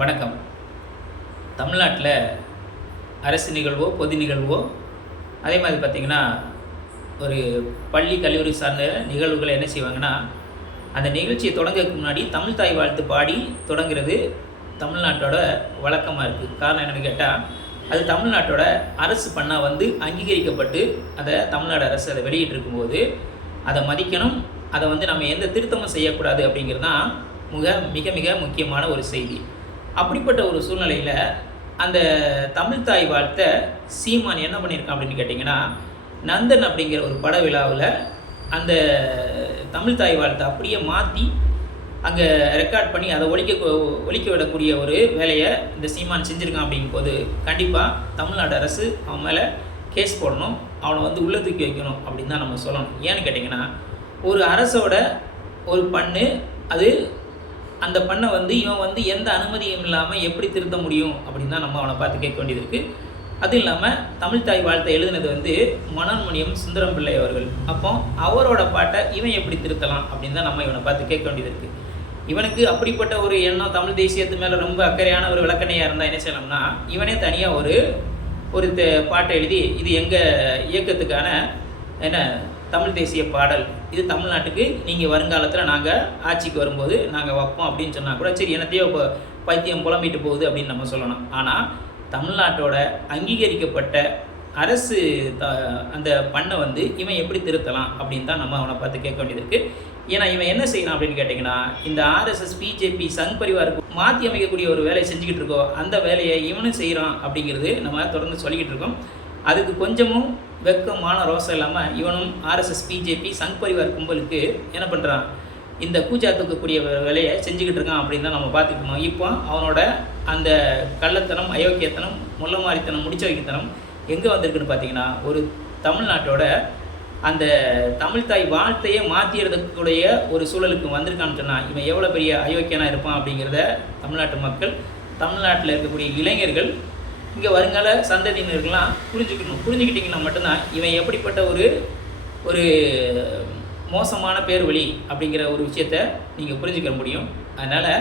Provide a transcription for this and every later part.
வணக்கம். தமிழ்நாட்டில் அரசு நிகழ்வோ பொது நிகழ்வோ அதே மாதிரி பார்த்திங்கன்னா ஒரு பள்ளி கல்லூரி சார்ந்த நிகழ்வுகளை என்ன செய்வாங்கன்னா அந்த நிகழ்ச்சியை தொடங்கிறதுக்கு முன்னாடி தமிழ் தாய் வாழ்த்து பாடி தொடங்குறது தமிழ்நாட்டோட வழக்கமாக இருக்குது காரணம் என்னென்னு கேட்டால் அது தமிழ்நாட்டோட அரசு பண்ணால் வந்து அங்கீகரிக்கப்பட்டு அதை தமிழ்நாடு அரசு அதை வெளியிட்டிருக்கும்போது அதை மதிக்கணும் அதை வந்து நம்ம எந்த திருத்தமும் செய்யக்கூடாது அப்படிங்கிறது தான் மிக மிக மிக முக்கியமான ஒரு செய்தி. அப்படிப்பட்ட ஒரு சூழ்நிலையில் அந்த தமிழ் தாய் வாழ்த்த சீமான் என்ன பண்ணியிருக்கான் அப்படின்னு கேட்டிங்கன்னா நந்தன் அப்படிங்கிற ஒரு பட விழாவில் அந்த தமிழ் தாய் வாழ்த்தை அப்படியே மாற்றி அங்கே ரெக்கார்ட் பண்ணி அதை ஒழிக்க ஒழிக்க விடக்கூடிய ஒரு வேலையை இந்த சீமான் செஞ்சுருக்கான் அப்படிங்கும்போது கண்டிப்பாக தமிழ்நாடு அரசு அவன் மேலே கேஸ் போடணும் அவனை வந்து உள்ளே தூக்கி வைக்கணும் அப்படின்னு தான் நம்ம சொல்லணும். ஏன்னு கேட்டிங்கன்னா ஒரு அரசோட ஒரு பண்ணு அது அந்த பண்ணை வந்து இவன் வந்து எந்த அனுமதியும் இல்லாமல் எப்படி திருத்த முடியும் அப்படின்னு தான் நம்ம அவனை பார்த்து கேட்க வேண்டியது இருக்குது அது இல்லாமல் தமிழ் தாய் வாழ்த்தை எழுதினது வந்து மனோன்மணியம் சுந்தரம் பிள்ளை அவர்கள். அப்போ அவரோட பாட்டை இவன் எப்படி திருத்தலாம் அப்படின்னு தான் நம்ம இவனை பார்த்து கேட்க வேண்டியது இருக்குது இவனுக்கு அப்படிப்பட்ட ஒரு எண்ணம் தமிழ் தேசியத்து மேலே ரொம்ப அக்கறையான ஒரு விளக்கணையாக இருந்தால் என்ன செய்யலாம்னா இவனே தனியாக ஒரு ஒரு பாட்டை எழுதி இது எங்கள் இயக்கத்துக்கான என்ன தமிழ் தேசிய பாடல். இது தமிழ்நாட்டுக்கு நீங்கள் வருங்காலத்தில் நாங்கள் ஆட்சிக்கு வரும்போது நாங்கள் வைப்போம் அப்படின்னு சொன்னால் கூட சரி என்னத்தையோ இப்போ பைத்தியம் புலம்பிட்டு போகுது அப்படின்னு நம்ம சொல்லலாம் ஆனால் தமிழ்நாட்டோட அங்கீகரிக்கப்பட்ட அரசு த அந்த பண்ணை வந்து இவன் எப்படி திருத்தலாம் அப்படின்னு தான் நம்ம அவனை பார்த்து கேட்க வேண்டியது இருக்குது ஏன்னா இவன் என்ன செய்யணும் அப்படின்னு கேட்டிங்கன்னா இந்த ஆர்எஸ்எஸ் பிஜேபி சங் பரிவாருக்கு மாற்றி அமைக்கக்கூடிய ஒரு வேலையை செஞ்சுக்கிட்டு இருக்கோம் அந்த வேலையை இவனும் செய்கிறான் அப்படிங்கிறது நம்ம தொடர்ந்து சொல்லிக்கிட்டு இருக்கோம். அதுக்கு கொஞ்சமும் வெக்கமான ரோசம் இல்லாமல் இவனும் ஆர்எஸ்எஸ் பிஜேபி சங் பரிவார் கும்பலுக்கு என்ன பண்ணுறான் இந்த கூஜா தூக்கக்கூடிய வேலையை செஞ்சுக்கிட்டு இருக்கான் அப்படின்னு தான் நம்ம பார்த்துக்கணும் இப்போ அவனோட அந்த கள்ளத்தனம் அயோக்கியத்தனம் முள்ளமாரித்தனம் முடிச்ச வைக்கத்தனம் எங்கே வந்திருக்குன்னு பார்த்தீங்கன்னா ஒரு தமிழ்நாட்டோட அந்த தமிழ் தாய் வாழ்த்தையே மாற்றிடுறதுக்குடைய ஒரு சூழலுக்கு வந்திருக்கான்னு சொன்னால் இவன் எவ்வளோ பெரிய அயோக்கியனாக இருப்பான் அப்படிங்கிறத தமிழ்நாட்டு மக்கள் தமிழ்நாட்டில் இருக்கக்கூடிய இளைஞர்கள் இங்கே வருங்கால சந்ததியினர்கள்லாம் புரிஞ்சுக்கணும். புரிஞ்சுக்கிட்டிங்கன்னா மட்டும்தான் இவன் எப்படிப்பட்ட ஒரு ஒரு மோசமான பேர் வழி அப்படிங்கிற ஒரு விஷயத்த நீங்கள் புரிஞ்சுக்க முடியும். அதனால்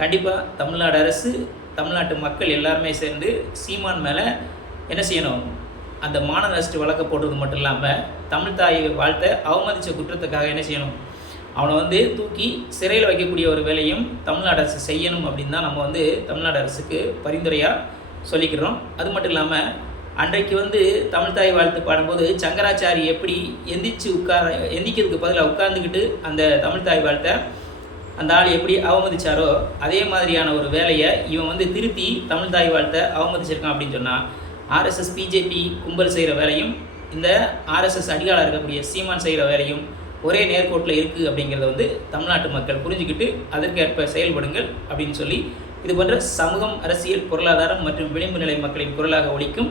கண்டிப்பாக தமிழ்நாடு அரசு தமிழ்நாட்டு மக்கள் எல்லாருமே சேர்ந்து சீமான் மேலே என்ன செய்யணும்? அந்த மான வழக்க போடுறது மட்டும் இல்லாமல் தமிழ் தாய் வாழ்த்த அவமதித்த குற்றத்துக்காக என்ன செய்யணும்? அவனை வந்து தூக்கி சிறையில் வைக்கக்கூடிய ஒரு வேலையும் தமிழ்நாடு அரசு செய்யணும் அப்படின்னு தான் நம்ம வந்து தமிழ்நாடு அரசுக்கு பரிந்துரையாக சொல்லிக்கிறோம். அது மட்டும் இல்லாமல் அன்றைக்கு வந்து தமிழ் தாய் வாழ்த்து பாடும்போது சங்கராச்சாரி எப்படி எந்திரிச்சு உட்கார எந்திக்கிறதுக்கு பதிலாக உட்கார்ந்துக்கிட்டு அந்த தமிழ் தாய் வாழ்த்தை அந்த ஆள் எப்படி அவமதிச்சாரோ அதே மாதிரியான ஒரு வேலையை இவன் வந்து திருத்தி தமிழ் தாய் வாழ்த்தை அவமதிச்சிருக்கான் அப்படின்னு சொன்னால் ஆர்எஸ்எஸ் பிஜேபி கும்பல் செய்கிற வேலையும் இந்த ஆர்எஸ்எஸ் அடியாளாக இருக்கக்கூடிய சீமான் செய்கிற வேலையும் ஒரே நேர்கோட்டில் இருக்குது அப்படிங்கிறத வந்து தமிழ்நாட்டு மக்கள் புரிஞ்சுக்கிட்டு அதற்கேற்ப செயல்படுங்கள் அப்படின்னு சொல்லி இது போன்ற சமூகம் அரசியல் பொருளாதாரம் மற்றும் விளிம்பு நிலை மக்களின் குரலாக ஒழிக்கும்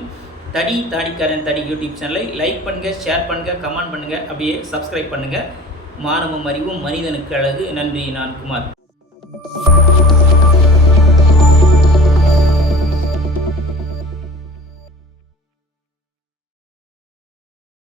தடி தாடிக்காரன் தடி யூடியூப் சேனலை லைக் பண்ணுங்கள் ஷேர் பண்ணுங்கள் கமெண்ட் பண்ணுங்கள் அப்படியே சப்ஸ்கிரைப் பண்ணுங்கள் மானமும் அறிவும் மனிதனுக்கு அழகு. நன்றி நான் குமார்.